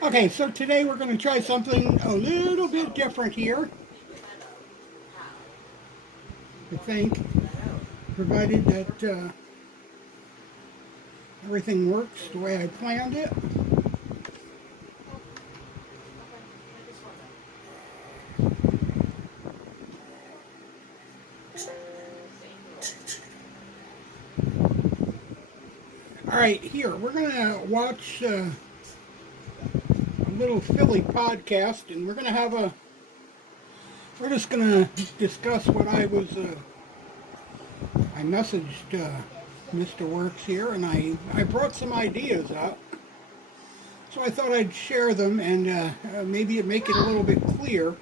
Okay, so today we're going to try something a little bit different here, I think, provided that everything works the way I planned it. All right, here, we're going to watch a little Philly podcast, and we're just going to discuss what I messaged Mr. Works here, and I brought some ideas up. So I thought I'd share them and maybe make it a little bit clearer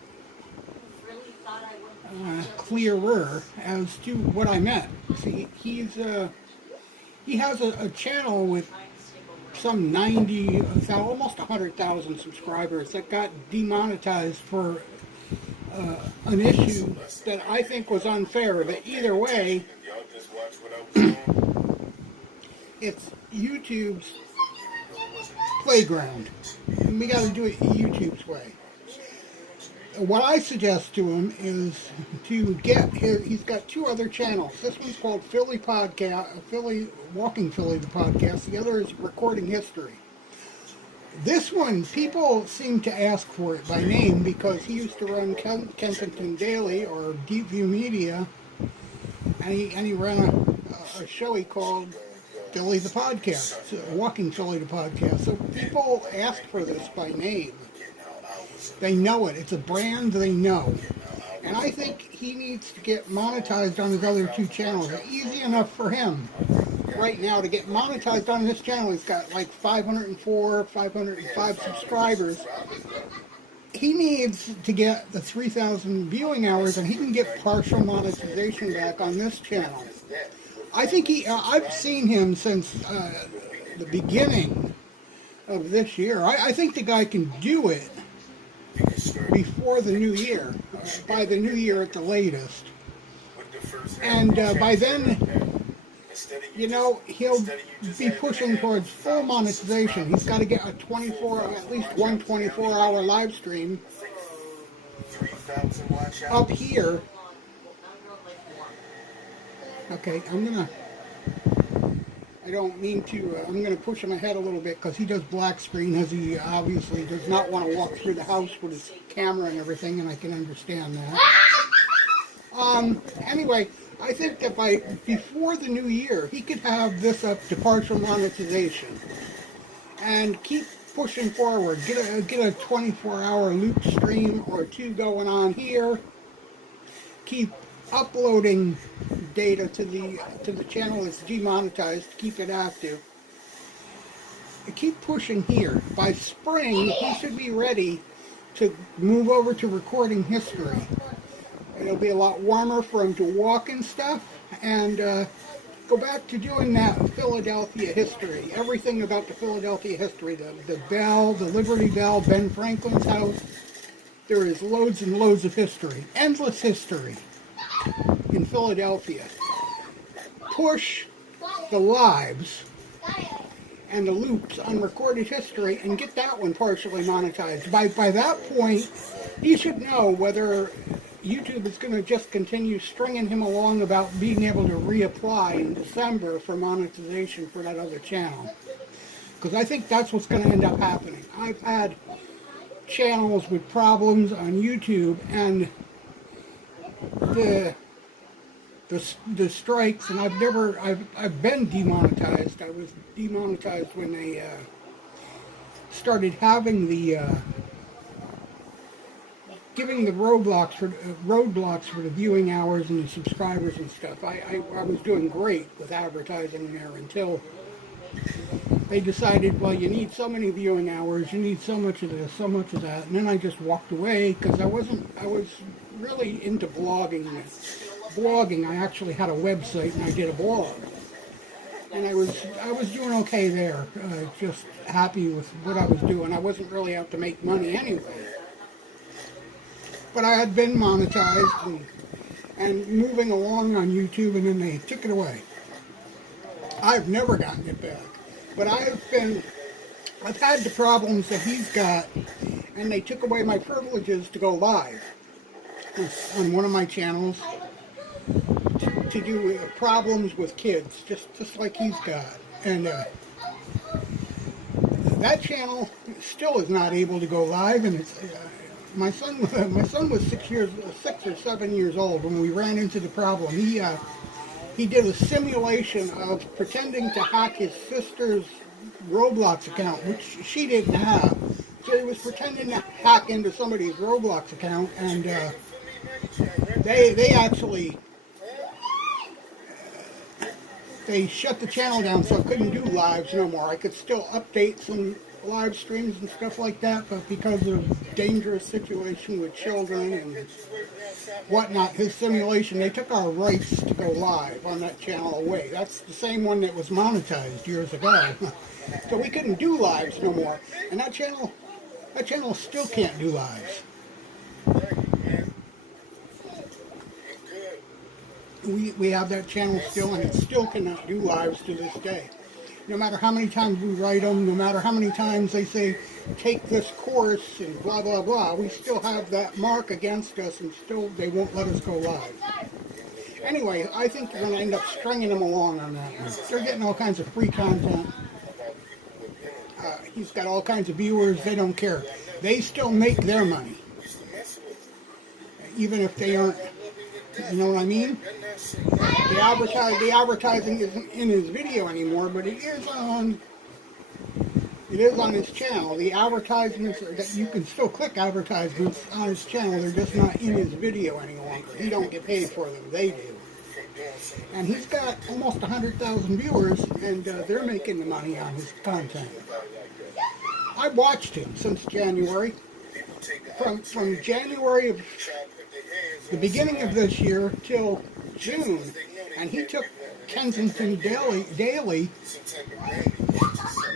as to what I meant. See, he has a channel with some 90, almost 100,000 subscribers that got demonetized for an issue that I think was unfair. But either way, it's YouTube's playground, and we got to do it YouTube's way. What I suggest to him is to he's got two other channels. This one's called Philly Podcast, Walking Philly the podcast. The other is Recording History. This one, people seem to ask for it by name because he used to run Kensington Daily or Deep View Media, and he ran a show he called Philly the Podcast, Walking Philly the Podcast. So people ask for this by name. They know it. It's a brand they know. And I think he needs to get monetized on his other two channels. It's easy enough for him right now to get monetized on this channel. He's got like 504, 505 subscribers. He needs to get the 3,000 viewing hours, and he can get partial monetization back on this channel. I think I've seen him since the beginning of this year. I think the guy can do it before the new year, by the new year at the latest. And by then, he'll be pushing towards full monetization. He's got to get at least one 24-hour live stream up here. Okay, I don't mean to, I'm going to push him ahead a little bit because he does black screen, as he obviously does not want to walk through the house with his camera and everything, and I can understand that. Anyway, I think that before the new year, he could have this up to partial monetization and keep pushing forward. Get a 24-hour loop stream or two going on here. Keep uploading data to the channel that's demonetized to keep it active. Keep pushing here. By spring, he should be ready to move over to recording history. It'll be a lot warmer for him to walk and stuff, and go back to doing that Philadelphia history. Everything about the Philadelphia history. The bell, the Liberty Bell, Ben Franklin's house. There is loads and loads of history. Endless history in Philadelphia. Push the lives and the loops on recorded history and get that one partially monetized. By that point, he should know whether YouTube is going to just continue stringing him along about being able to reapply in December for monetization for that other channel. Because I think that's what's going to end up happening. I've had channels with problems on YouTube, and the strikes, and I've been demonetized. I was demonetized when they started having the giving the roadblocks for the viewing hours and the subscribers and stuff. I was doing great with advertising there until they decided, well, you need so many viewing hours, you need so much of this, so much of that, and then I just walked away because I was really into blogging. I actually had a website and I did a blog, and I was doing okay there, just happy with what I was doing. I wasn't really out to make money anyway, but I had been monetized and moving along on YouTube, and then they took it away. I've never gotten it back, but I have been I've had the problems that he's got, and they took away my privileges to go live on one of my channels to do problems with kids, just like he's got. And that channel still is not able to go live, and it's my son was 6 or 7 years old when we ran into the problem. He did a simulation of pretending to hack his sister's Roblox account, which she didn't have. So he was pretending to hack into somebody's Roblox account, and they actually they shut the channel down, so I couldn't do lives no more. I could still update some live streams and stuff like that, but because of dangerous situation with children and whatnot, his simulation, they took our rights to go live on that channel away. That's the same one that was monetized years ago. So we couldn't do lives no more. And that channel still can't do lives. We have that channel still, and it still cannot do lives to this day. No matter how many times we write them, no matter how many times they say, take this course and blah, blah, blah, we still have that mark against us, and still they won't let us go live. Anyway, I think you're going to end up stringing them along on that one. They're getting all kinds of free content. He's got all kinds of viewers. They don't care. They still make their money, even if they aren't. You know what I mean? The advertising isn't in his video anymore, but it is on his channel. The advertisements that you can still click advertisements on his channel. They're just not in his video any longer. He don't get paid for them. They do. And he's got almost 100,000 viewers, and they're making the money on his content. I watched him since January. From January of the beginning of this year till June, and he took Kensington Daily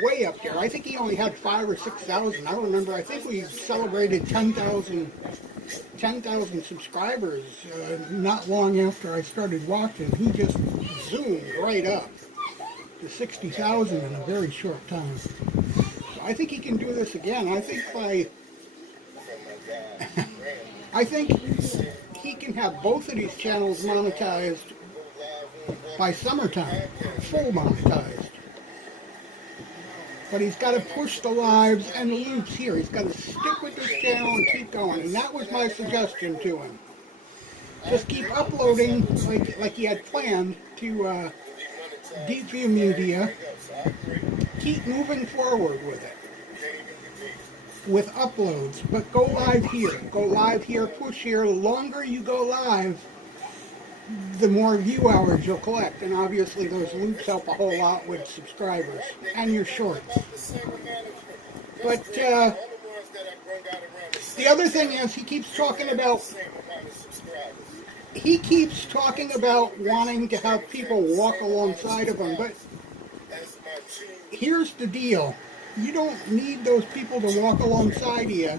way up there. I think he only had 5,000 or 6,000. I don't remember. I think we celebrated 10,000 subscribers not long after I started watching. He just zoomed right up to 60,000 in a very short time. So I think he can do this again. I think he can have both of these channels monetized by summertime, full monetized. But he's got to push the lives and the loops here. He's got to stick with this channel and keep going. And that was my suggestion to him. Just keep uploading like he had planned to DG Media. Keep moving forward with it. With uploads, but go live here, push here. The longer you go live, the more view hours you'll collect, and obviously those loops help a whole lot with subscribers and your shorts. But the other thing is, he keeps talking about wanting to have people walk alongside of him, but here's the deal. You don't need those people to walk alongside you.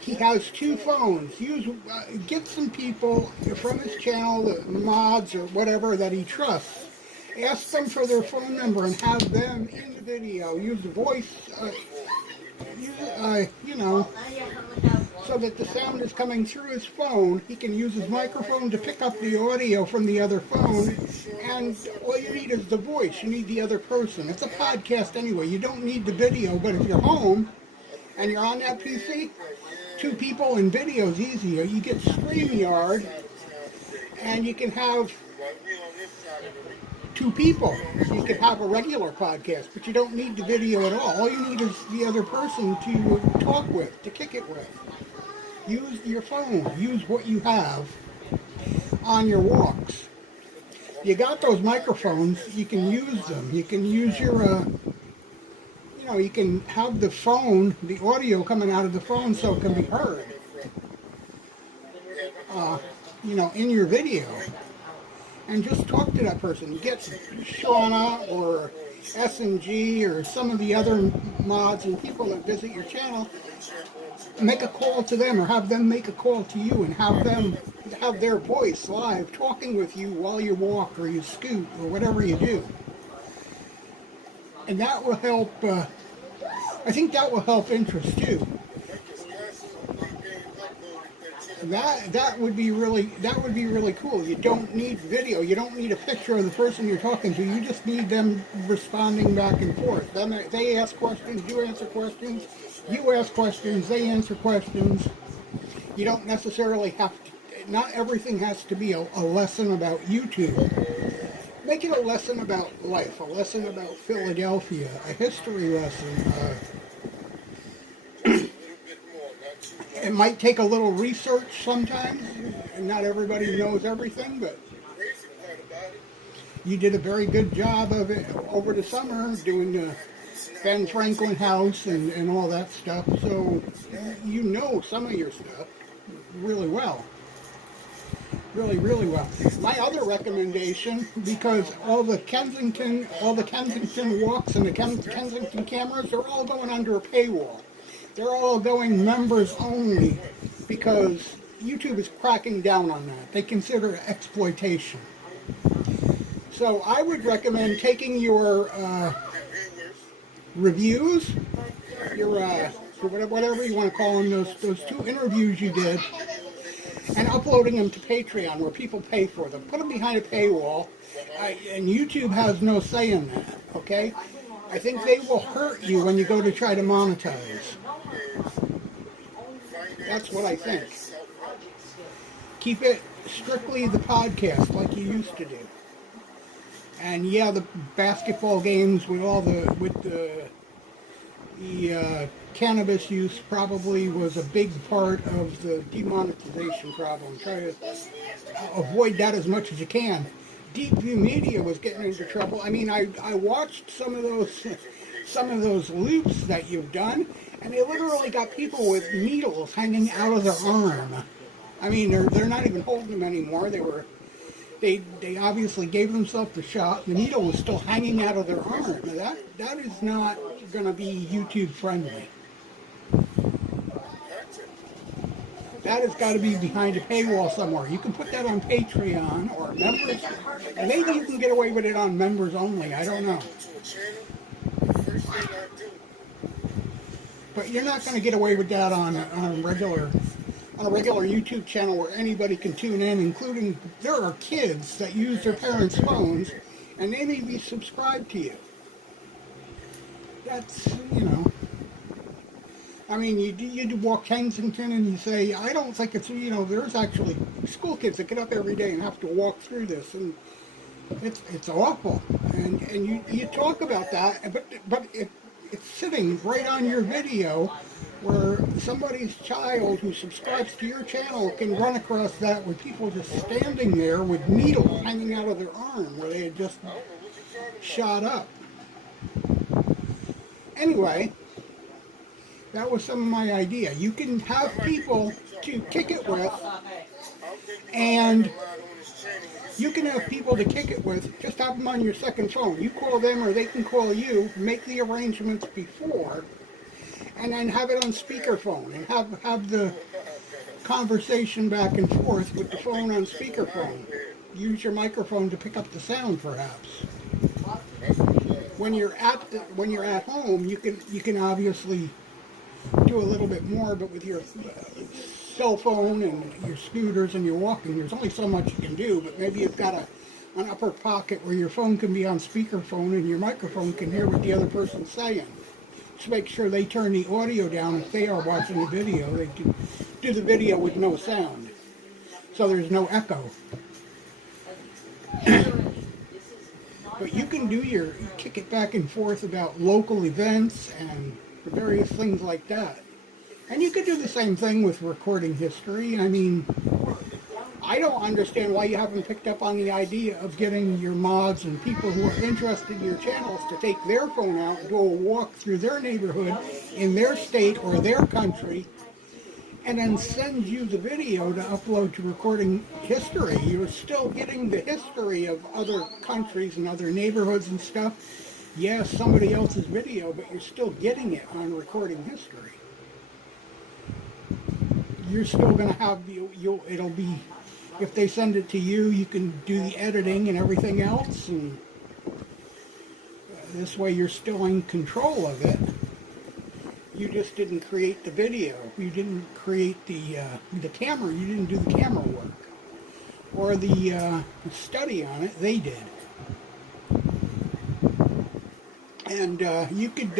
He has 2 phones. Get some people from his channel, mods or whatever that he trusts. Ask them for their phone number and have them in the video. Use the voice, so that the sound is coming through his phone. He can use his microphone to pick up the audio from the other phone, and all you need is the voice. You need the other person. It's a podcast anyway. You don't need the video, but if you're home and you're on that PC, 2 people in video is easier. You get StreamYard, and you can have 2 people. You can have a regular podcast, but you don't need the video at all. All you need is the other person to talk with, to kick it with. Use your phone. Use what you have on your walks. You got those microphones. You can use them. You can use your, you can have the phone, the audio coming out of the phone so it can be heard, in your video. And just talk to that person. Get Shauna or S&G or some of the other mods and people that visit your channel. Make a call to them, or have them make a call to you, and have their voice live talking with you while you walk or you scoot or whatever you do. And that will help I think that will help interest too. That would be really cool. You don't need video. You don't need a picture of the person you're talking to. You just need them responding back and forth. Then they ask questions, you answer questions. You ask questions, they answer questions. You don't necessarily have to. Not everything has to be a lesson about YouTube. Make it a lesson about life, a lesson about Philadelphia, a history lesson. It might take a little research sometimes, and not everybody knows everything, but you did a very good job of it over the summer, doing the Ben Franklin house and all that stuff, so you know some of your stuff really well. Really, really well. My other recommendation, because all the Kensington walks and the Kensington cameras, they're all going under a paywall. They're all going members only because YouTube is cracking down on that. They consider it exploitation. So I would recommend taking your reviews, your whatever you want to call them, those 2 interviews you did, and uploading them to Patreon where people pay for them. Put them behind a paywall, and YouTube has no say in that, okay? I think they will hurt you when you go to try to monetize. That's what I think. Keep it strictly the podcast like you used to do. And yeah, the basketball games with the cannabis use probably was a big part of the demonetization problem. Try to avoid that as much as you can. Deep View Media was getting into trouble. I mean, I watched some of those loops that you've done, and they literally got people with needles hanging out of their arm. I mean, they're not even holding them anymore. They obviously gave themselves the shot. The needle was still hanging out of their arm. Now that is not going to be YouTube friendly. That has got to be behind a paywall somewhere. You can put that on Patreon or members. Maybe you can get away with it on members only. I don't know. But you're not going to get away with that on a regular YouTube channel where anybody can tune in, including there are kids that use their parents' phones, and they may be subscribed to you. That's, I mean, you walk Kensington and you say, I don't think it's, there's actually school kids that get up every day and have to walk through this, and it's awful. And you talk about that, but it's sitting right on your video where somebody's child who subscribes to your channel can run across that with people just standing there with needles hanging out of their arm where they had just shot up. Anyway, that was some of my idea. You can have people to kick it with, and you can have people to kick it with, just have them on your second phone. You call them or they can call you, make the arrangements before, and then have it on speakerphone, and have the conversation back and forth with the phone on speakerphone. Use your microphone to pick up the sound, perhaps. When you're at home, you can obviously do a little bit more, but with your cell phone and your scooters and your walking, there's only so much you can do. But maybe you've got an upper pocket where your phone can be on speakerphone and your microphone can hear what the other person's saying. Just make sure they turn the audio down if they are watching the video. They do the video with no sound, so there's no echo. But you can kick it back and forth about local events and various things like that. And you could do the same thing with recording history. I mean, I don't understand why you haven't picked up on the idea of getting your mods and people who are interested in your channels to take their phone out and do a walk through their neighborhood in their state or their country, and then send you the video to upload to recording history. You're still getting the history of other countries and other neighborhoods and stuff. Yes, somebody else's video, but you're still getting it on recording history. You're still going to have it'll be, if they send it to you, you can do the editing and everything else, and this way you're still in control of it. You just didn't create the video. You didn't create the camera. You didn't do the camera work or the study on it. They did, and you could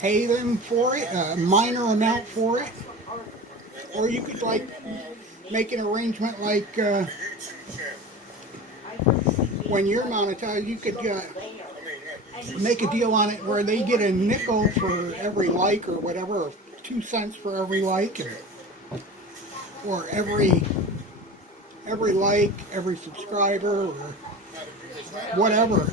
pay them for it, a minor amount for it, or you could like make an arrangement like when you're monetized, you could make a deal on it where they get a nickel for every like or whatever, or 2 cents for every like, or every like, every subscriber, or whatever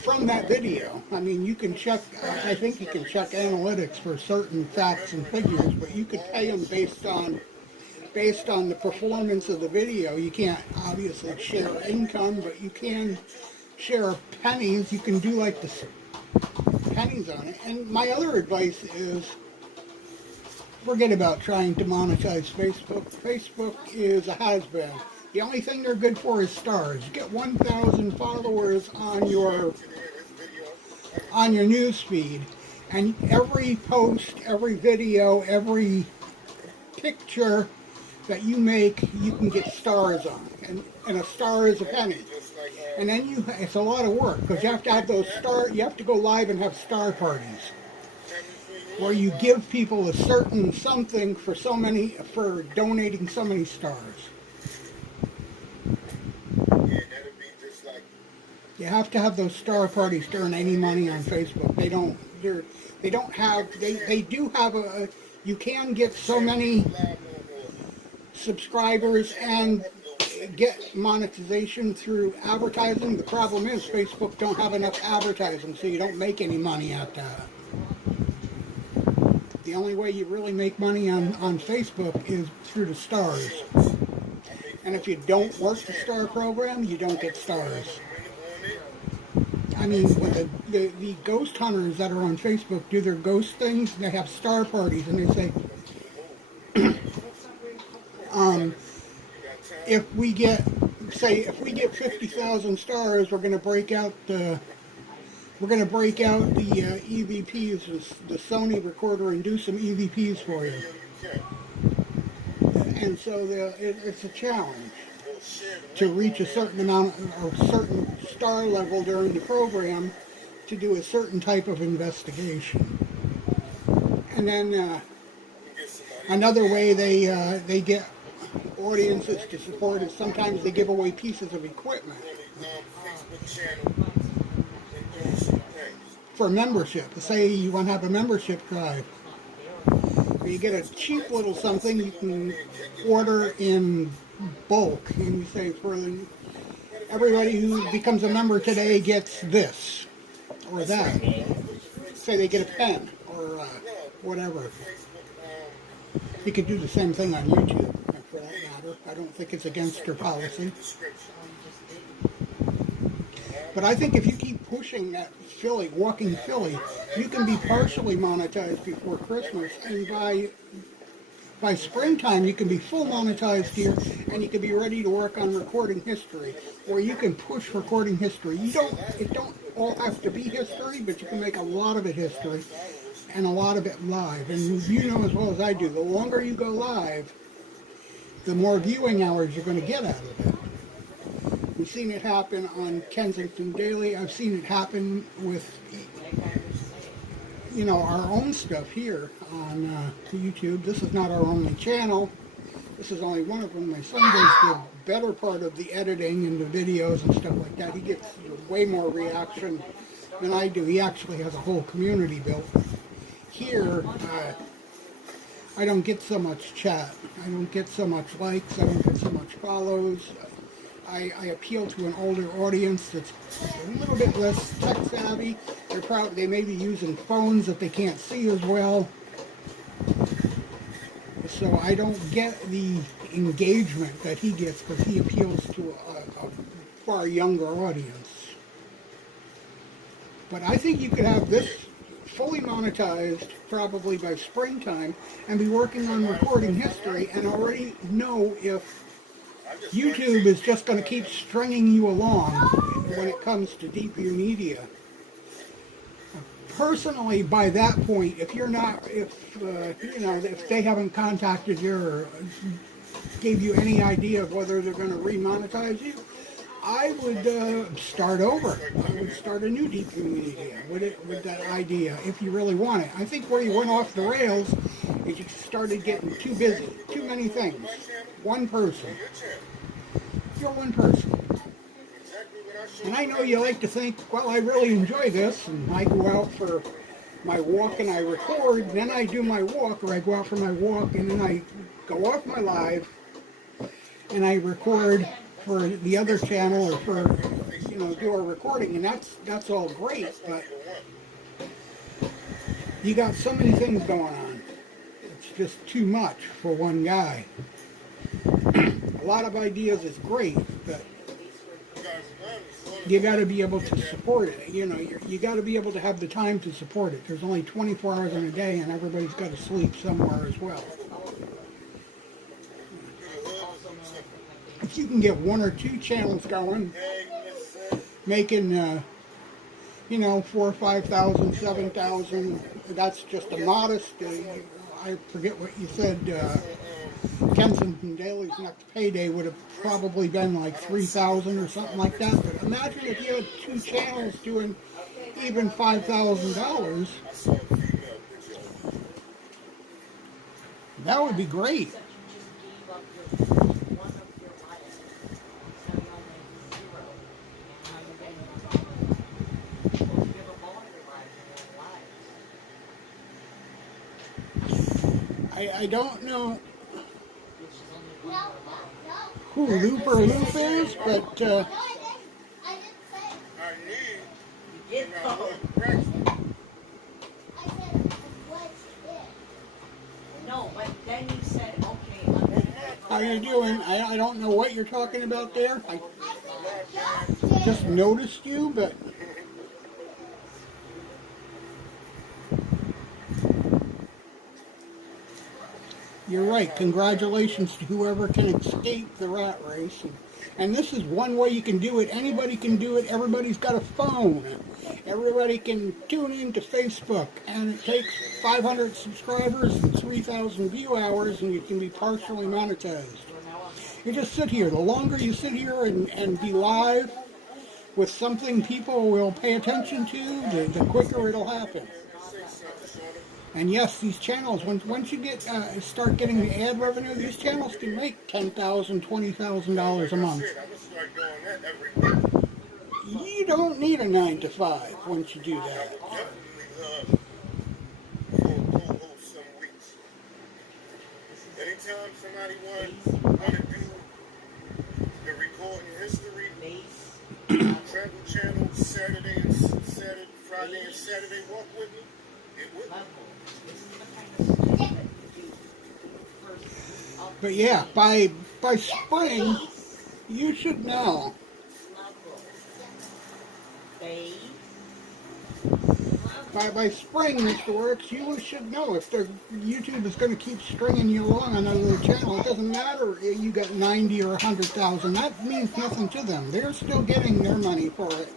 from that video. I mean, you can check, I think you can check analytics for certain facts and figures, but you could pay them based on the performance of the video. You can't obviously share income, but you can share pennies. You can do like the pennies on it. And my other advice is forget about trying to monetize Facebook. Facebook is a has-been. The only thing they're good for is stars. Get 1,000 followers on your news feed, and every post, every video, every picture that you make, you can get stars on, and a star is a penny. And then it's a lot of work because you have to have those you have to go live and have star parties where you give people a certain something for donating so many stars. You have to have those star parties to earn any money on Facebook. They do have you can get so many subscribers and get monetization through advertising. The problem is Facebook don't have enough advertising, so you don't make any money at that. The only way you really make money on Facebook is through the stars. And if you don't work the star program, you don't get stars. I mean, when the ghost hunters that are on Facebook do their ghost things, they have star parties, and they say, if we get 50,000 stars, we're going to break out the EVPs, the Sony recorder, and do some EVPs for you. And so it's a challenge to reach a certain amount, or certain star level during the program, to do a certain type of investigation. And then another way they get audiences to support is sometimes they give away pieces of equipment for membership. Say you want to have a membership drive. You get a cheap little something you can order in bulk, and you say, for everybody who becomes a member today gets this or that. Say they get a pen or whatever. You could do the same thing on YouTube, for that matter. I don't think it's against their policy. But I think if you keep pushing that walking Philly, you can be partially monetized before Christmas, and by springtime you can be full monetized here, and you can be ready to work on recording history, or you can push recording history. It don't all have to be history, but you can make a lot of it history, and a lot of it live. And you know as well as I do, the longer you go live, the more viewing hours you're going to get out of it. We've seen it happen on Kensington Daily. I've seen it happen with, our own stuff here on YouTube. This is not our only channel. This is only one of them. My son does the better part of the editing and the videos and stuff like that. He gets way more reaction than I do. He actually has a whole community built. Here, I don't get so much chat. I don't get so much likes. I don't get so much follows. I appeal to an older audience that's a little bit less tech savvy. They may be using phones that they can't see as well. So I don't get the engagement that he gets, because he appeals to a far younger audience. But I think you could have this fully monetized probably by springtime and be working on recording history and already know if YouTube is just going to keep stringing you along when it comes to DP media. Personally, by that point, if you're not, if if they haven't contacted you or gave you any idea of whether they're going to remonetize you, I would start over. I would start a new deep media with that idea if you really want it. I think where you went off the rails is you started getting too busy, too many things. One person. You're one person. And I know you like to think, well, I really enjoy this, and I go out for my walk and I record, and then I do my walk, or I go out for my walk, and then I go off my live, and I record for the other channel, or for, do a recording, and that's all great, but you got so many things going on. It's just too much for one guy. A lot of ideas is great, but you got to be able to support it. You got to be able to have the time to support it. There's only 24 hours in a day, and everybody's got to sleep somewhere as well. If you can get one or two channels going, making, 4,000 or 5,000, 7,000, that's just a modest, I forget what you said, Kensington Daly's next payday would have probably been like 3,000 or something like that. But imagine if you had two channels doing even $5,000. That would be great. I don't know who Looper Loop is, but no, but then you said, okay. How you doing? I don't know what you're talking about there. I just noticed you, but you're right. Congratulations to whoever can escape the rat race. And this is one way you can do it. Anybody can do it. Everybody's got a phone. Everybody can tune in to Facebook. And it takes 500 subscribers and 3,000 view hours, and you can be partially monetized. You just sit here. The longer you sit here and be live with something people will pay attention to, the quicker it'll happen. And yes, these channels, once you get start getting the ad revenue, these channels can make $10,000, $20,000 a month. You don't need a 9 to 5 once you do that. Anytime somebody want to do the recording history, travel channel, Friday and Saturday walk with me, it would. But yeah, by spring, you should know. By spring, Mr. Works, you should know if YouTube is going to keep stringing you along on another channel. It doesn't matter if you got 90 or 100,000. That means nothing to them. They're still getting their money for it.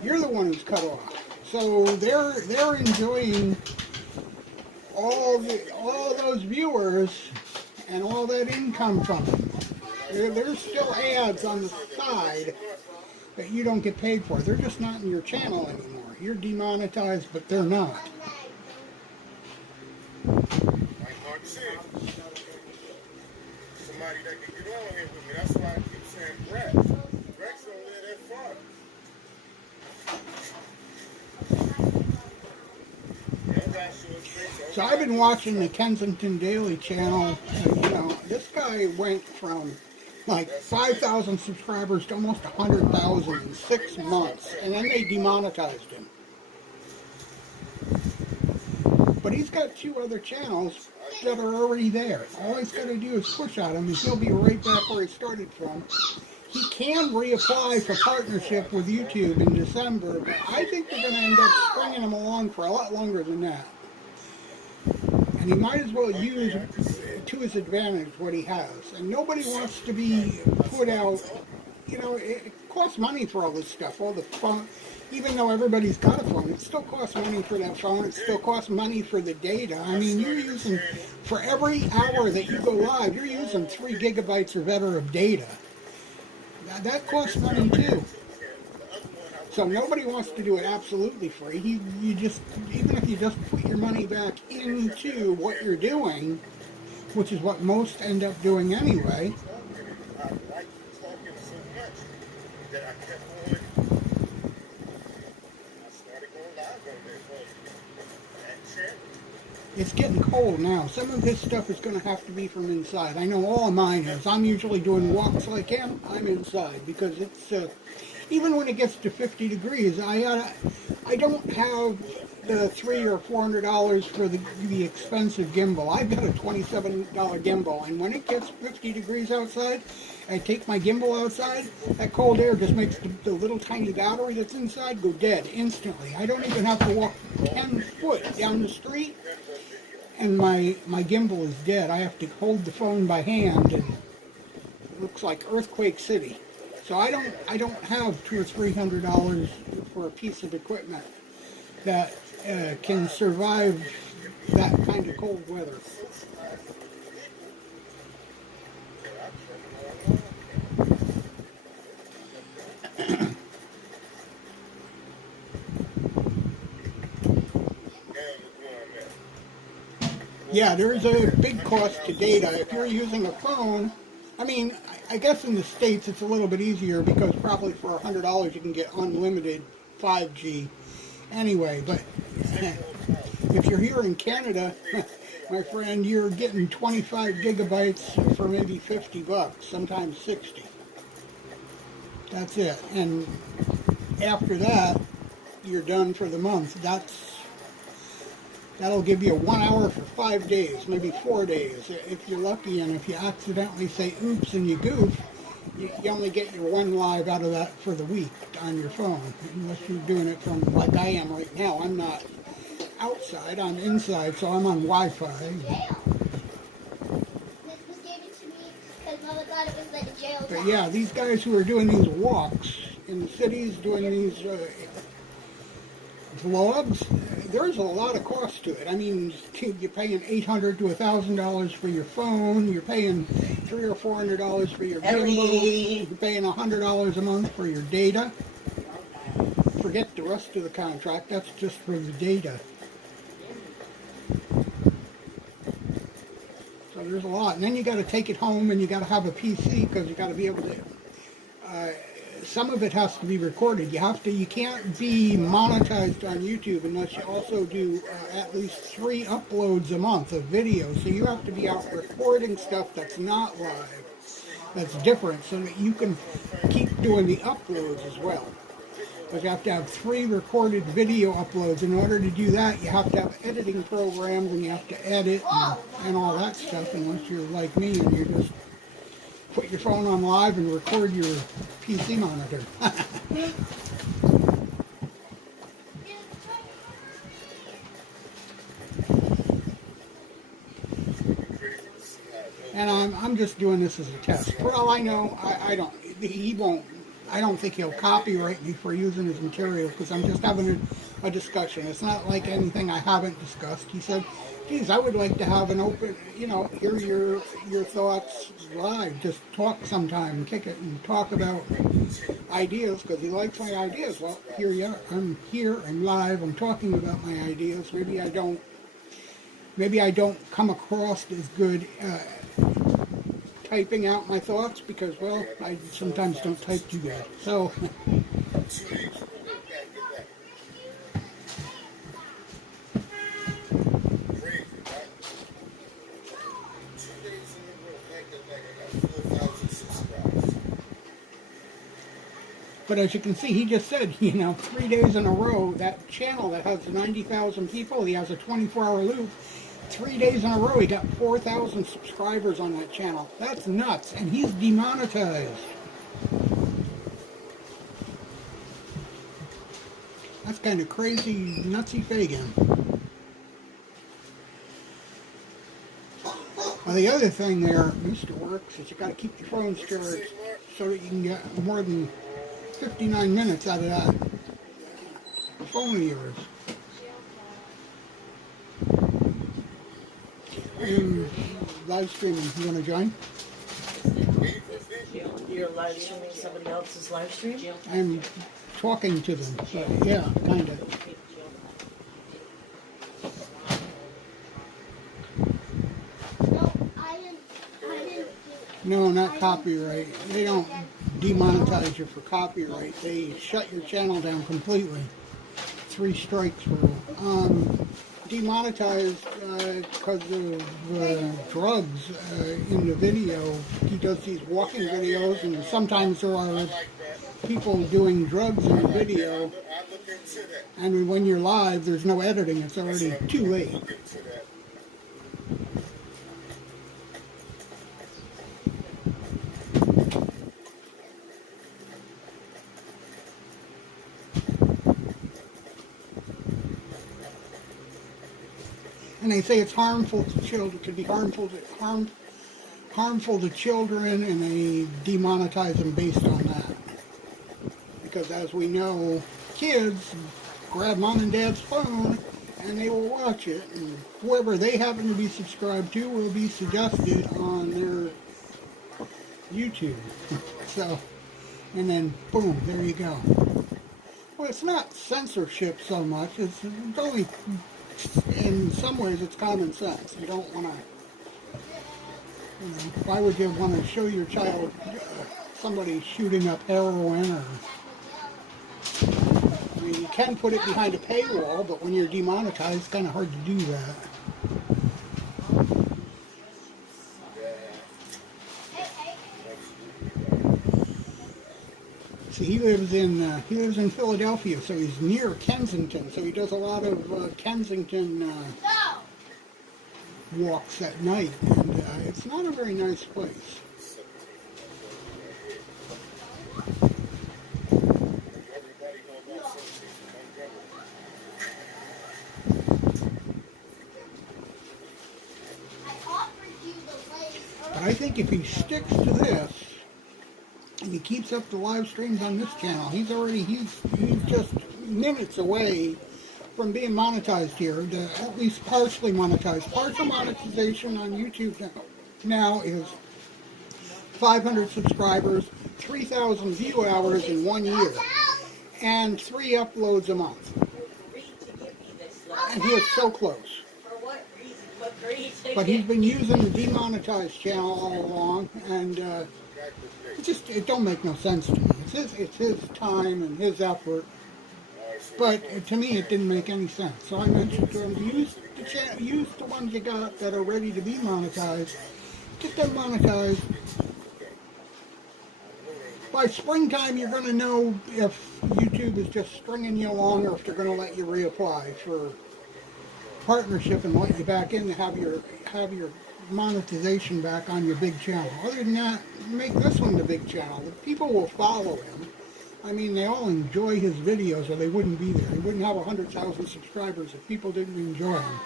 You're the one who's cut off. So they're enjoying all those viewers and all that income from them. There's still ads on the side that you don't get paid for. They're just not in your channel anymore. You're demonetized, but they're not. Like Mark said, somebody that can get on here with me. That's why I keep saying Brett. Brett's don't live that far. So I've been watching the Kensington Daily channel, and this guy went from like 5,000 subscribers to almost 100,000 in 6 months, and then they demonetized him. But he's got 2 other channels that are already there. All he's got to do is push on him, and he'll be right back where he started from. He can reapply for partnership with YouTube in December, but I think they're going to end up stringing him along for a lot longer than that. And he might as well use to his advantage what he has. And nobody wants to be put out, it costs money for all this stuff, all the even though everybody's got a phone, it still costs money for that phone. It still costs money for the data. I mean, you're using, for every hour that you go live, you're using 3 gigabytes or better of data. That costs money too. So nobody wants to do it absolutely free. You just, even if you just put your money back into what you're doing, which is what most end up doing anyway. I liked talking so much that I kept on. I started going live on that channel. It's getting cold now. Some of this stuff is going to have to be from inside. I know all of mine is. I'm usually doing walks like him. I'm inside because it's even when it gets to 50 degrees. I don't have the $300 or $400 for the expensive gimbal. I've got a $27 gimbal, and when it gets 50 degrees outside, I take my gimbal outside. That cold air just makes the little tiny battery that's inside go dead instantly. I don't even have to walk 10 foot down the street, and my gimbal is dead. I have to hold the phone by hand, and it looks like Earthquake City. So I don't have $200 or $300 for a piece of equipment that can survive that kind of cold weather. Yeah, there's a big cost to data. If you're using a phone, I mean, I guess in the States it's a little bit easier because probably for $100 you can get unlimited 5G anyway, but if you're here in Canada, my friend, you're getting 25 gigabytes for maybe 50 bucks, sometimes 60. That's it. And after that, you're done for the month. That'll give you 1 hour for 5 days, maybe 4 days, if you're lucky. And if you accidentally say oops and you goof, you only get your 1 live out of that for the week on your phone, unless you're doing it from, like I am right now. I'm not outside, I'm inside, so I'm on Wi-Fi. But yeah, these guys who are doing these walks in the cities, doing these vlogs, there's a lot of cost to it. I mean, you're paying $800 to $1,000 for your phone. You're paying $300 or $400 for your gimbal. You're paying $100 a month for your data. Forget the rest of the contract. That's just for the data. So there's a lot, and then you got to take it home, and you got to have a PC because you got to be able to. Some of it has to be recorded. You can't be monetized on YouTube unless you also do at least 3 uploads a month of video. So you have to be out recording stuff that's not live, that's different, so that you can keep doing the uploads as well. But you have to have 3 recorded video uploads. In order to do that, you have to have editing programs, and you have to edit and all that stuff, unless you're like me and you just put your phone on live and record your PC monitor. And I'm just doing this as a test. For all I know, I don't think he'll copyright me for using his material, because I'm just having a discussion. It's not like anything I haven't discussed. He said, geez, I would like to have an open, hear your thoughts live. Just talk sometime, kick it, and talk about ideas, because he likes my ideas. Well, here you are. I'm here, I'm live, I'm talking about my ideas. Maybe I don't come across as good typing out my thoughts, because, well, I sometimes don't type too good. So, but as you can see, he just said, 3 days in a row, that channel that has 90,000 people, he has a 24-hour loop. 3 days in a row, he got 4,000 subscribers on that channel. That's nuts, and he's demonetized. That's kind of crazy, nutsy Fagin. Well, the other thing there, Mr. Works, is you got to keep your phone charged so that you can get more than 59 minutes out of that phone of yours. Live streaming. You want to join? You're live streaming somebody else's live stream? I'm talking to them. But yeah, kind of. No, not copyright. They don't demonetize you for copyright. They shut your channel down completely. 3 strikes rule. Demonetized because of drugs in the video. He does these walking videos, and sometimes there are people doing drugs in the video. And when you're live, there's no editing. It's already too late. And they say it's harmful to children, could be harmful to children, and they demonetize them based on that. Because as we know, kids grab mom and dad's phone and they will watch it, and whoever they happen to be subscribed to will be suggested on their YouTube. So, and then boom, there you go. Well, it's not censorship so much, it's only, in some ways, it's common sense. You don't want to, why would you want to show your child somebody shooting up heroin? Or, I mean, you can put it behind a paywall, but when you're demonetized, it's kind of hard to do that. See, he lives in Philadelphia, so he's near Kensington. So he does a lot of Kensington walks at night, and it's not a very nice place. But I think if he sticks to this, and he keeps up the live streams on this channel, he's just minutes away from being monetized here, at least partially monetized. Partial monetization on YouTube now is 500 subscribers, 3,000 view hours in 1 year, and 3 uploads a month. And he is so close. But he's been using the demonetized channel all along, and it don't make no sense to me. It's his time and his effort, but to me it didn't make any sense. So I mentioned to him, use the ones you got that are ready to be monetized. Get them monetized. By springtime, you're going to know if YouTube is just stringing you along or if they're going to let you reapply for partnership and let you back in to have your monetization back on your big channel. Other than that, make this one the big channel. The people will follow him. I mean, they all enjoy his videos or they wouldn't be there. He wouldn't have 100,000 subscribers if people didn't enjoy him.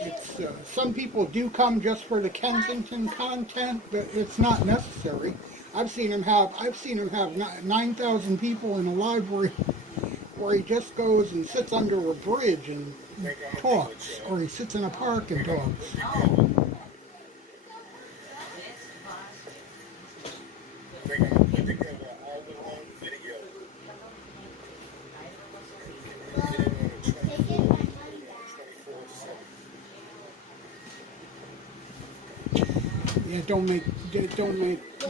It's, some people do come just for the Kensington content, but it's not necessary. I've seen him have 9,000 people in a library where he just goes and sits under a bridge and talks, or he sits in a park and talks. Yeah, don't make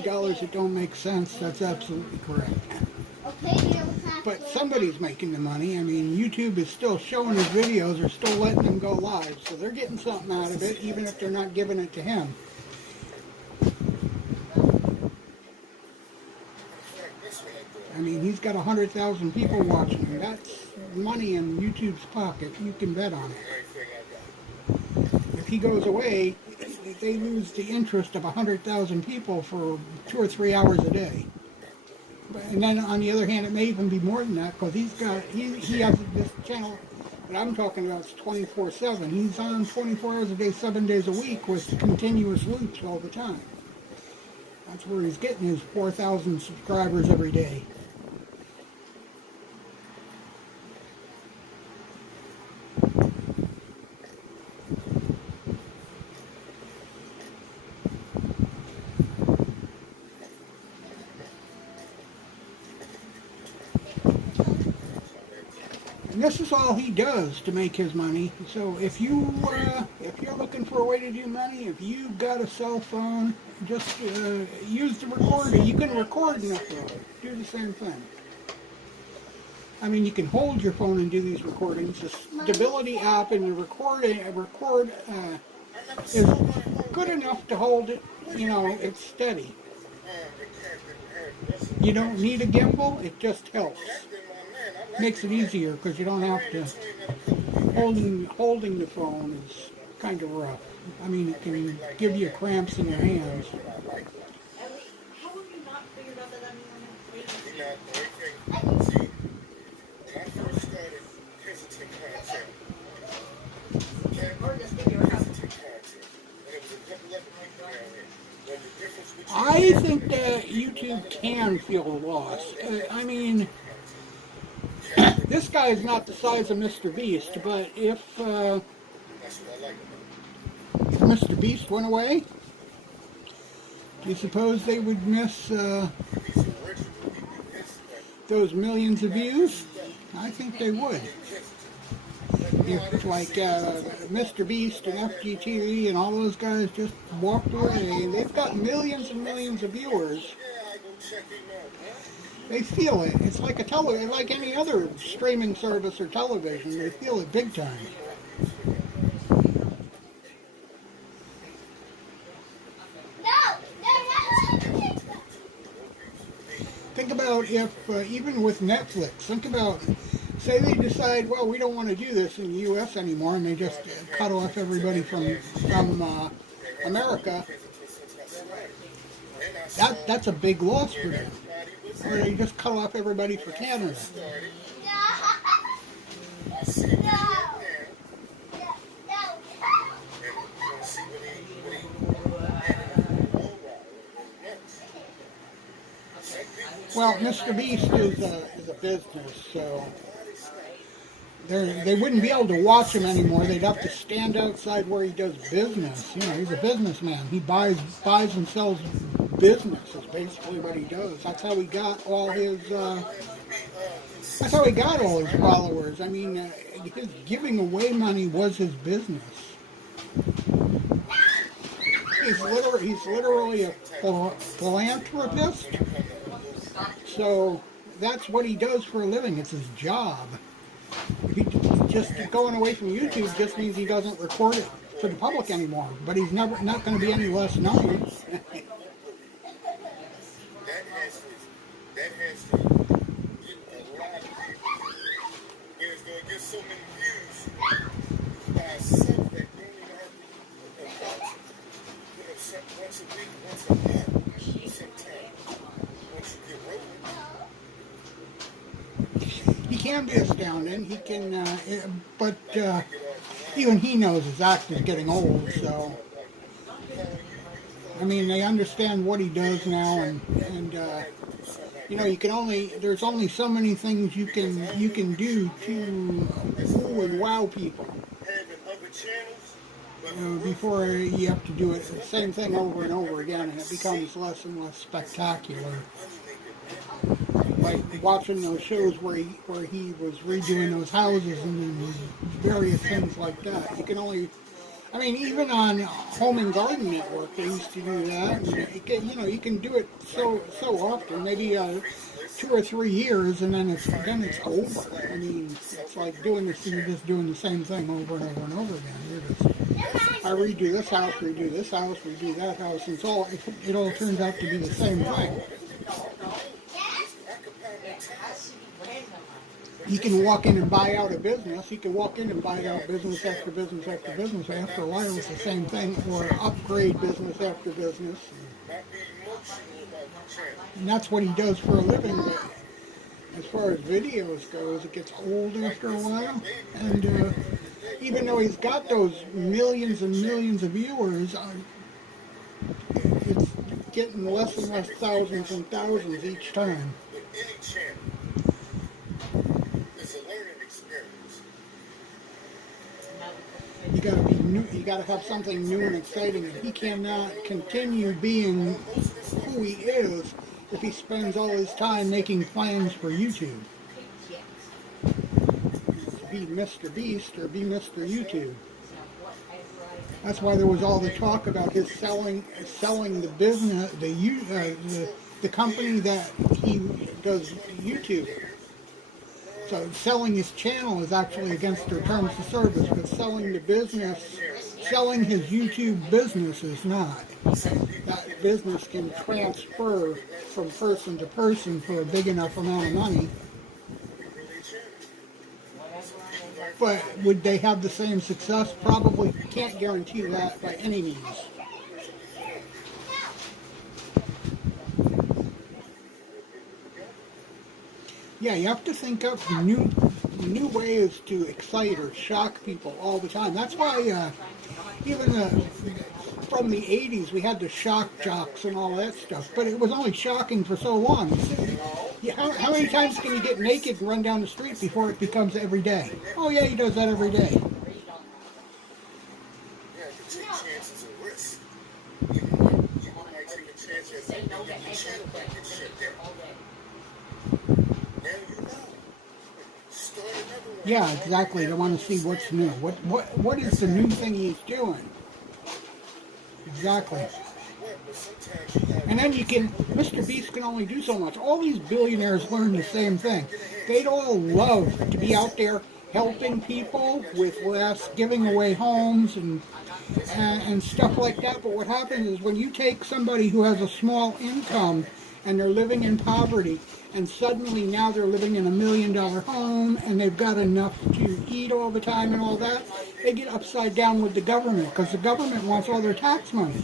dollars that don't make sense. That's absolutely correct. But somebody's making the money. I mean, YouTube is still showing his videos, or still letting them go live, so they're getting something out of it, even if they're not giving it to him. I mean, he's got 100,000 people watching him. That's money in YouTube's pocket. You can bet on it. If he goes away, they lose the interest of 100,000 people for 2 or 3 hours a day. And then on the other hand, it may even be more than that, because he has this channel that I'm talking about. It's 24/7. He's on 24 hours a day, 7 days a week, with continuous loops all the time. That's where he's getting his 4,000 subscribers every day. And this is all he does to make his money. So if you're looking for a way to do money, if you've got a cell phone, just use the recorder. You can record and upload. Do the same thing. I mean, you can hold your phone and do these recordings. The Stability app and the record is good enough to hold it. You know, it's steady. You don't need a gimbal. It just helps. Makes it easier because you don't have to. Holding the phone is kind of rough. I mean, it can give you cramps in your hands. Ellie, how have you not figured out that I'm monetized? See, when I first started hesitant content, hesitant content, and it was a couple other people down here. But the difference between I think that YouTube can feel a loss. I mean, this guy is not the size of Mr. Beast, but if that's what I like about if Mr. Beast went away, do you suppose they would miss it. He's original. those millions of views? I think they would. If like Mr. Beast and FGTV and all those guys just walked away, they've got millions and millions of viewers. Yeah, I go check him out, man. They feel it. It's like like any other streaming service or television. They feel it big time. Think about if, even with Netflix, think about, say they decide, well, we don't want to do this in the U.S. anymore, and they just cut off everybody from America. That's a big loss for them. Or they just cut off everybody for Canada. I see him now. And we're gonna see what he Well, Mr. Beast is a business, so they wouldn't be able to watch him anymore. They'd have to stand outside where he does business. You know, he's a businessman. He buys and sells business is basically what he does. That's how he got all his. That's how he got all his followers. I mean, his giving away money was his business. He's literally a philanthropist. So that's what he does for a living. It's his job. Just going away from YouTube just means he doesn't record it to the public anymore. But he's not going to be any less known. that has to get a lot of people. It's going to get so many views by itself that you don't even have to watch it. Once a week, once a month, sometime. Once you get rolling. He can be astounding. He can, but even he knows his act is getting old. So, I mean, they understand what he does now, and you know, there's only so many things you can do to fool and wow people. Before you have to do it the same thing over and over again, and it becomes less and less spectacular. Like watching those shows where he was redoing those houses and various things like that. You can only, I mean, even on Home and Garden Network, they used to do that. And you can do it so often, maybe 2 or 3 years, and then it's over. I mean, it's like doing this. You're just doing the same thing over and over and over again. You're just, I redo this house, redo that house, and it all turns out to be the same thing. He can walk in and buy out a business. He can walk in and buy out business after business after business. After a while, it's the same thing, or upgrade business after business. And that's what he does for a living. But as far as videos goes, it gets old after a while. And even though he's got those millions and millions of viewers, it's getting less and less thousands and thousands each time. You gotta be new. You gotta have something new and exciting. And he cannot continue being who he is if he spends all his time making plans for YouTube. be Mr. Beast or be Mr. YouTube. That's why there was all the talk about his selling the business, the company that he does YouTube. So selling his channel is actually against their terms of service, but selling the business, selling his YouTube business is not. That business can transfer from person to person for a big enough amount of money. But would they have the same success? Probably can't guarantee that by any means. Yeah, you have to think up new ways to excite or shock people all the time. That's why even from the 80s we had the shock jocks and all that stuff, but it was only shocking for so long. How many times can you get naked and run down the street before it becomes every day? Oh yeah, he does that every day. Yeah, you take chances and risks. You might take a chance that your channel might get shut down. Now you know. Start another one. Yeah, exactly. They want to see what's new. What is the new thing he's doing? Exactly. And then Mr. Beast can only do so much. All these billionaires learn the same thing. They'd all love to be out there helping people with less, giving away homes and stuff like that. But what happens is when you take somebody who has a small income and they're living in poverty, and suddenly now they're living in $1 million home and they've got enough to eat all the time and all that, they get upside down with the government because the government wants all their tax money.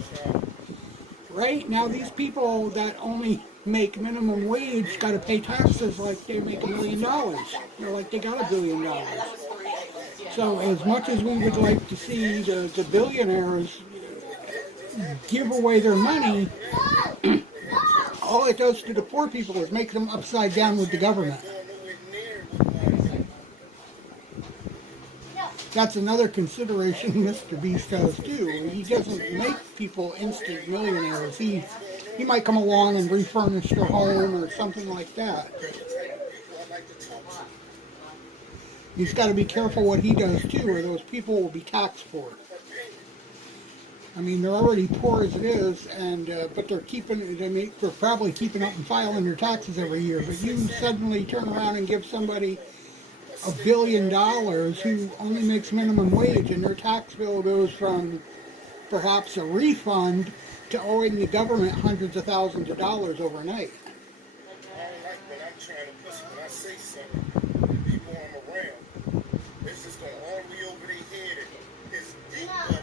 Right? Now these people that only make minimum wage got to pay taxes like they make $1 million. They're like they got $1 billion. So as much as we would like to see the billionaires give away their money, all it does to the poor people is make them upside down with the government. That's another consideration Mr. Beast has too. He doesn't make people instant millionaires. He might come along and refurnish their home or something like that. He's got to be careful what he does too, or those people will be taxed for it. I mean, they're already poor as it is, and but they're probably keeping up and filing their taxes every year. But you suddenly turn around and give somebody $1 billion who only makes minimum wage, and their tax bill goes from perhaps a refund to owing the government hundreds of thousands of dollars overnight. I don't like when I'm trying to push, when I say something, the people I'm around, it's just going all the way over their head, and it's deep, but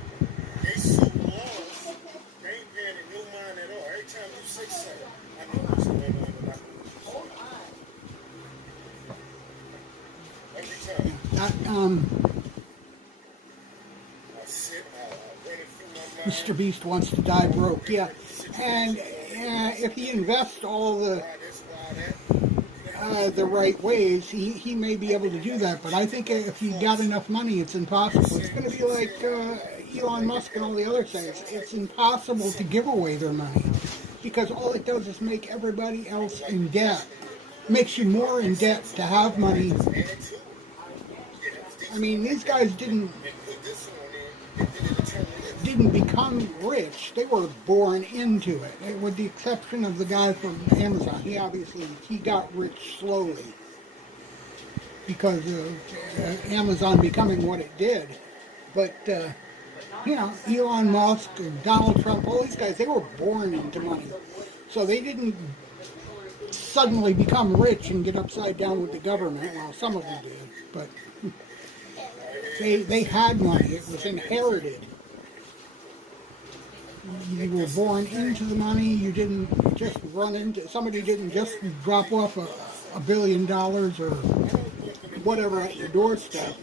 they so lost, they ain't paying it no mind at all. Every time you say something, I know what's going on, and I know what you're saying. Every time. I sit, I run it through my mind. Mr. Beast wants to die broke, yeah. And if he invests all the right ways, he may be able to do that. But I think if he got enough money, it's impossible. It's going to be like Elon Musk and all the others say. It's impossible to give away their money because all it does is make everybody else in debt. Makes you more in debt to have money. I mean, these guys didn't become rich. They were born into it. With the exception of the guy from Amazon. He got rich slowly because of Amazon becoming what it did. But, Elon Musk and Donald Trump, all these guys, they were born into money. So they didn't suddenly become rich and get upside down with the government. Well, some of them did, but they had money. It was inherited. You were born into the money. You didn't just run into, somebody didn't just drop off $1 billion or whatever at your doorstep.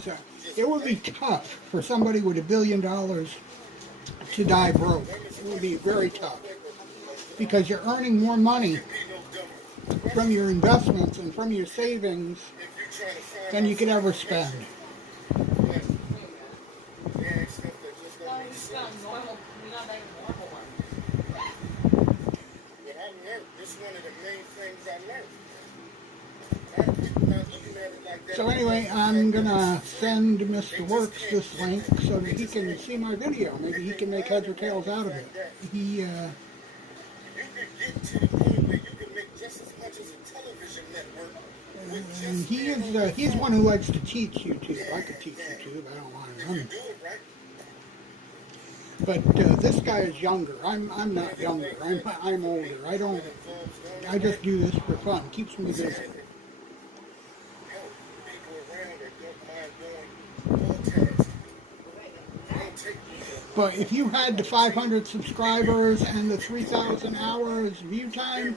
So it would be tough for somebody with $1 billion to die broke. It would be very tough because you're earning more money from your investments and from your savings than you could ever spend. It's one of the main things I learned. A lot of people not looking at it like that. So anyway, I'm gonna send Mr. Works this link so that he can see my video. Maybe he can make heads or tails out of it. You could get to the point where you can make just as much as a television network with just he's one who likes to teach YouTube. I could teach YouTube. I don't want to if run you it. do it right. But this guy is younger. I'm not younger. I'm older. I just do this for fun. Keeps me busy. Help people around that don't mind doing podcasts. Don't take But if you had the 500 subscribers and the 3,000 hours view time,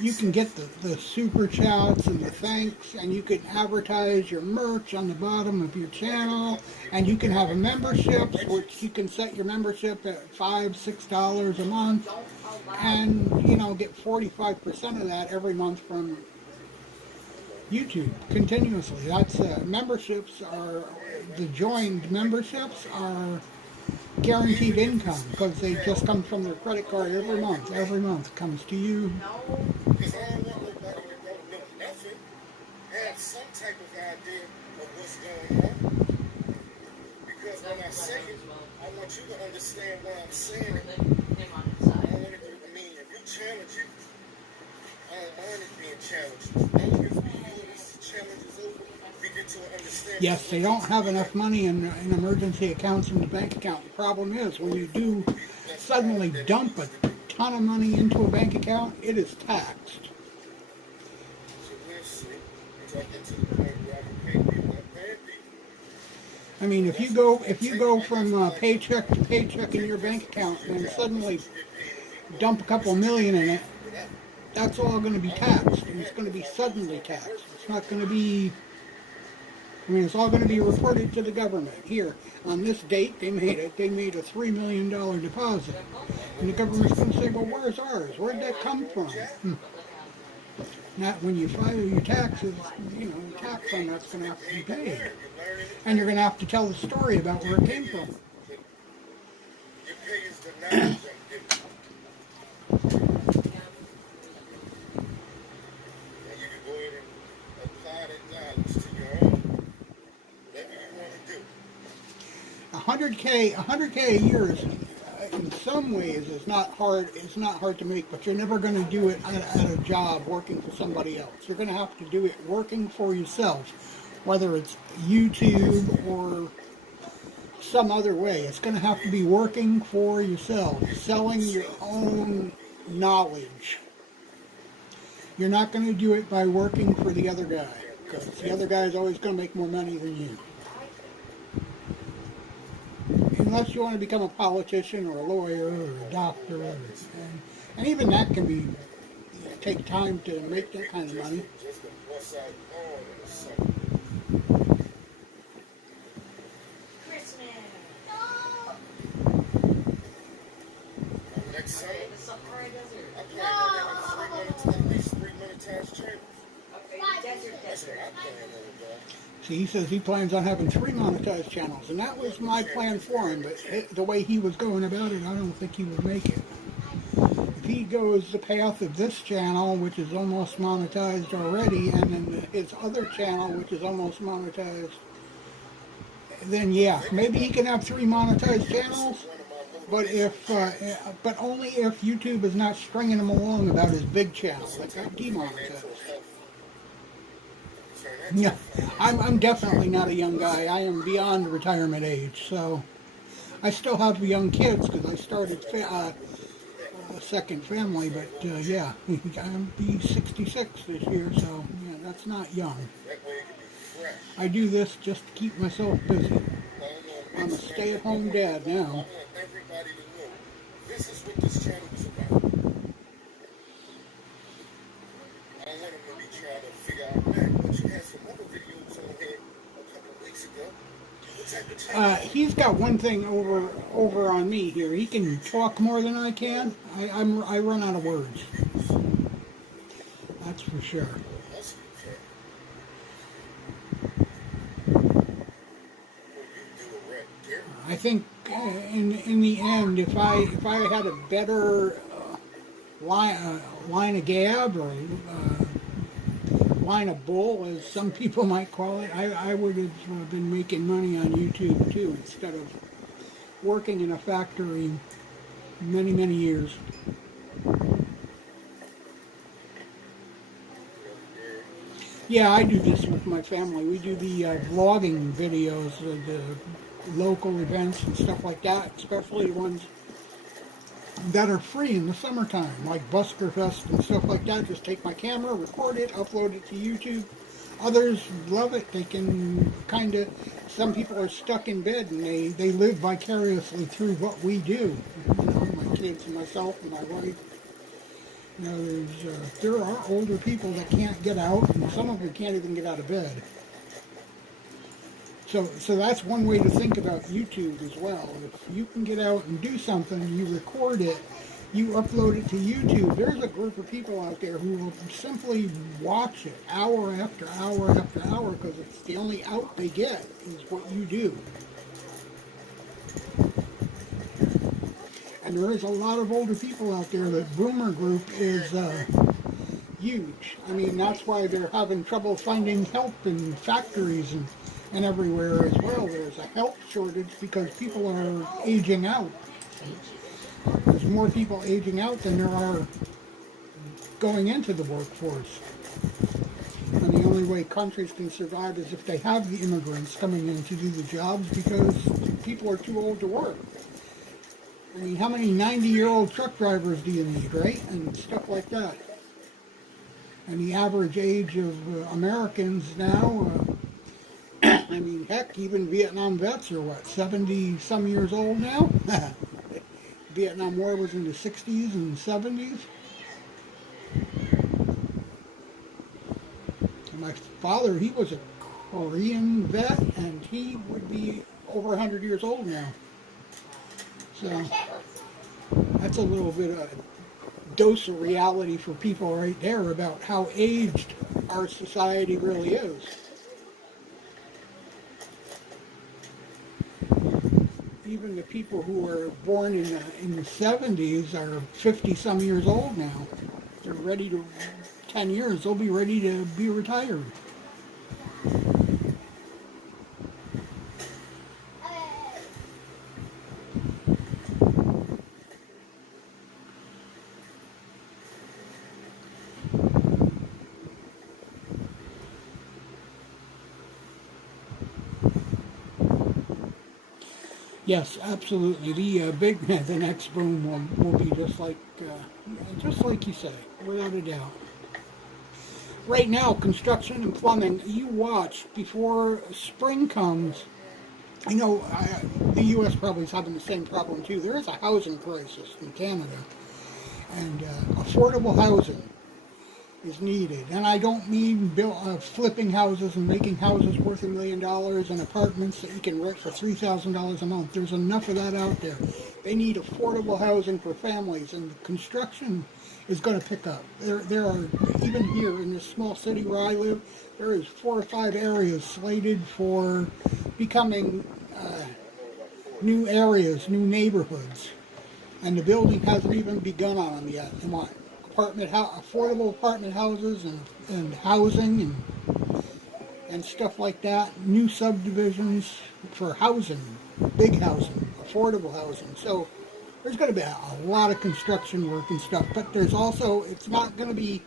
you can get the super chats and the thanks, and you can advertise your merch on the bottom of your channel, and you can have a membership, which you can set your membership at $5, $6 a month, and get 45% of that every month from YouTube continuously. That's memberships are the joined memberships are guaranteed income because they just come from their credit card every month. Every month comes to you. Because I don't want nobody that don't know nothing have some type of idea of what's going on. Because when I say it, I want you to understand why I'm saying it. I mean, if you challenge it, I don't mind it being challenged. As long as we feel this challenge is over, we get to understand. Yes, they don't have enough money in emergency accounts in the bank account. The problem is when you do suddenly dump a ton of money into a bank account, it is taxed. So we'll see. Talking to the point where I can pay people, I'm paying people. I mean, if you go from paycheck to paycheck in your bank account and suddenly dump a couple million in it, that's all going to be taxed, and it's going to be suddenly taxed. It's not going to be. I mean, it's all going to be reported to the government. Here, on this date, they made a $3 million deposit, and the government's going to say, "Well, where's ours? Where'd that come from?" Not when you file your taxes, the tax on that's going to have to be paid, and you're going to have to tell the story about where it came from. Your pay is the knowledge I'm giving. And you can go ahead and apply that knowledge to your own. Whatever you want to do. 100K a year is, in some ways, is not hard. It's not hard to make, but you're never going to do it at a job working for somebody else. You're going to have to do it working for yourself, whether it's YouTube or some other way. It's going to have to be working for yourself, selling your own knowledge. You're not going to do it by working for the other guy, because the other guy is always going to make more money than you. Unless you want to become a politician or a lawyer or a doctor, and even that can be take time to make that kind of money. Just to bust out all in the summer. Christmas. Next summer, The Sahara Desert. I plan on having at least 3 monetized channels. Okay, the desert That's what desert. I plan on doing. See, he says he plans on having 3 monetized channels, and that was my plan for him, but the way he was going about it, I don't think he would make it. If he goes the path of this channel, which is almost monetized already, and then his other channel, which is almost monetized, then yeah, maybe he can have 3 monetized channels, but but only if YouTube is not stringing him along about his big channel that got demonetized. Yeah, I'm definitely not a young guy. I am beyond retirement age, so I still have young kids because I started a second family. But yeah, I'm be 66 this year, so yeah, that's not young. I do this just to keep myself busy. I'm a stay-at-home dad now. I want everybody to know this is what this channel is about. I don't want them to be trying to figure out, man, but you had some other videos on here a couple of weeks ago. What type of channel? He's got one thing over on me here. He can talk more than I can. I run out of words. That's for sure. That's okay. I think in the end, if I had a better line of gab or line of bull, as some people might call it, I would have been making money on YouTube too, instead of working in a factory many, many years. Yeah, I do this with my family. We do the vlogging videos of the local events and stuff like that, especially ones that are free in the summertime, like Busker Fest and stuff like that. Just take my camera, record it, upload it to YouTube. Others love it. They can kind of, some people are stuck in bed and they live vicariously through what we do. You know, my kids and myself and my wife. You know, there are older people that can't get out, and some of them can't even get out of bed. So that's one way to think about YouTube as well. If you can get out and do something, you record it, you upload it to YouTube, there's a group of people out there who will simply watch it hour after hour after hour because it's the only out they get is what you do. And there is a lot of older people out there. The boomer group is huge. I mean, that's why they're having trouble finding help in factories and everywhere as well. There's a help shortage because people are aging out. There's more people aging out than there are going into the workforce. And the only way countries can survive is if they have the immigrants coming in to do the jobs because people are too old to work. I mean, how many 90-year-old truck drivers do you need, right? And stuff like that. And the average age of Americans now, I mean, heck, even Vietnam vets are what, 70-some years old now? Vietnam War was in the 60s and 70s. And my father, he was a Korean vet, and he would be over 100 years old now. So that's a little bit of a dose of reality for people right there about how aged our society really is. Even the people who were born in the 70s are 50-some years old now. They're ready to, 10 years, they'll be ready to be retired. Yes, absolutely. The next boom will be just like you say, without a doubt. Right now, construction and plumbing, you watch before spring comes. You know, the U.S. probably is having the same problem too. There is a housing crisis in Canada, and affordable housing is needed. And I don't mean flipping houses and making houses worth $1 million and apartments that you can rent for $3,000 a month. There's enough of that out there. They need affordable housing for families, and construction is going to pick up. There are, even here in this small city where I live, there is 4 or 5 areas slated for becoming new areas, new neighborhoods. And the building hasn't even begun on them yet. They want affordable apartment houses and housing and stuff like that. New subdivisions for housing, big housing, affordable housing. So there's going to be a lot of construction work and stuff, but there's also, it's not going to be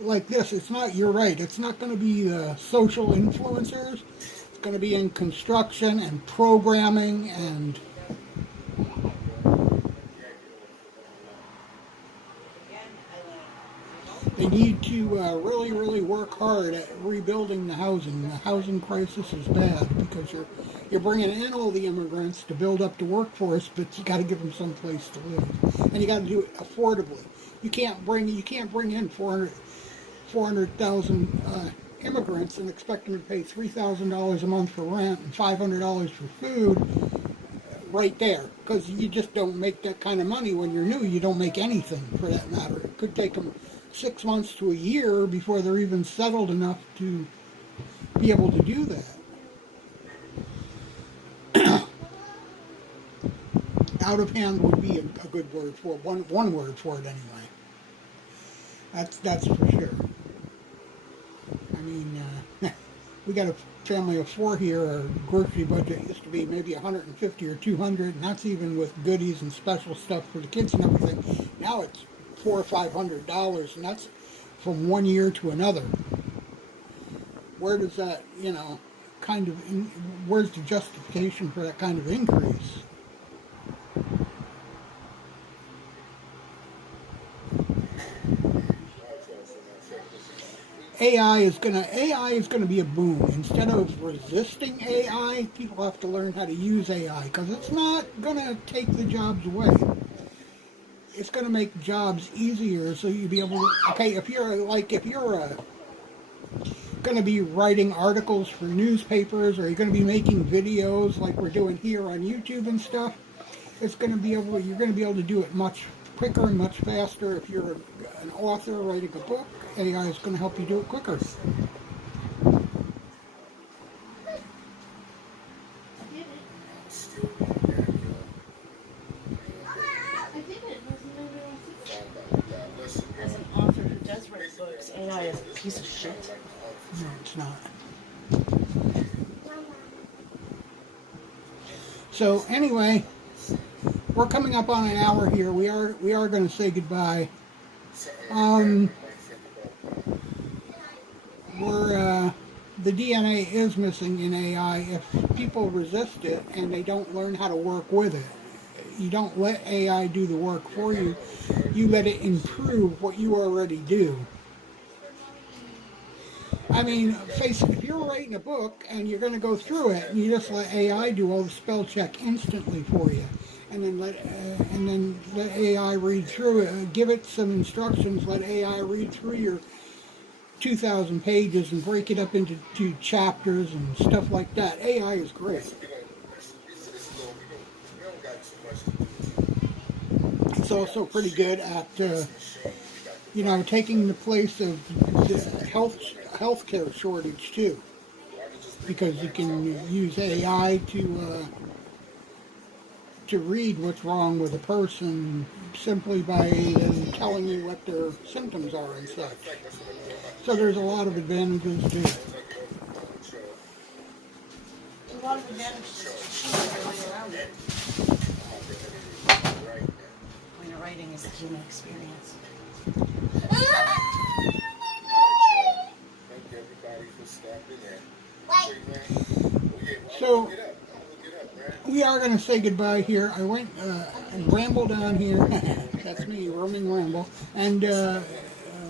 like this. It's not, you're right, it's not going to be the social influencers. It's going to be in construction and programming, and they need to really, really work hard at rebuilding the housing. The housing crisis is bad because you're bringing in all the immigrants to build up the workforce, but you got to give them some place to live, and you got to do it affordably. You can't bring in 400,000 immigrants and expect them to pay $3,000 a month for rent and $500 for food right there, because you just don't make that kind of money when you're new. You don't make anything, for that matter. It could take them 6 months to a year before they're even settled enough to be able to do that. out of hand would be a good word for it, one word for it anyway. That's for sure. I mean, we got a family of 4 here. Our grocery budget used to be maybe 150 or 200, and that's even with goodies and special stuff for the kids and everything. Now it's $400 or $500, and that's from one year to another. Where does that, where's the justification for that kind of increase? AI is gonna be a boom. Instead of resisting AI, people have to learn how to use AI because it's not gonna take the jobs away. It's gonna make jobs easier, so you'll be able to. Okay, if you're gonna be writing articles for newspapers, or you're gonna be making videos like we're doing here on YouTube and stuff, you're gonna be able to do it much quicker and much faster. If you're an author writing a book, AI is going to help you do it quicker. As an author who does write books, AI is a piece of shit. No, it's not. So anyway, we're coming up on an hour here. We are going to say goodbye. The DNA is missing in AI. If people resist it and they don't learn how to work with it, you don't let AI do the work for you. You let it improve what you already do. I mean, face it, if you're writing a book and you're going to go through it, and you just let AI do all the spell check instantly for you, and then let AI read through it, give it some instructions, let AI read through your 2,000 pages and break it up into 2 chapters and stuff like that. AI is great. It's also pretty good at, taking the place of the healthcare shortage too, because you can use AI to read what's wrong with a person simply by telling you what their symptoms are and such. So there's a lot of advantages to it. A lot of advantages to the way around it. When you're writing is the human experience. Thank everybody for stopping in. So we are going to say goodbye here. I went and rambled on here. That's me, roaming ramble, and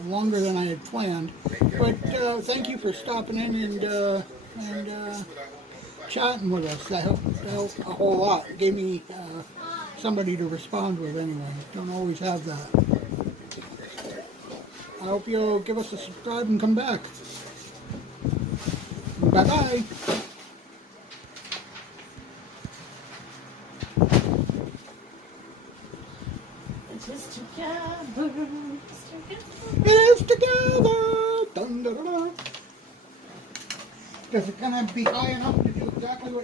longer than I had planned. But thank you for stopping in and chatting with us. That helped a whole lot. It gave me somebody to respond with anyway. Don't always have that. I hope you'll give us a subscribe and come back. Bye-bye. It is together. Dun, dun, dun, dun. Is it going to be high enough to do exactly what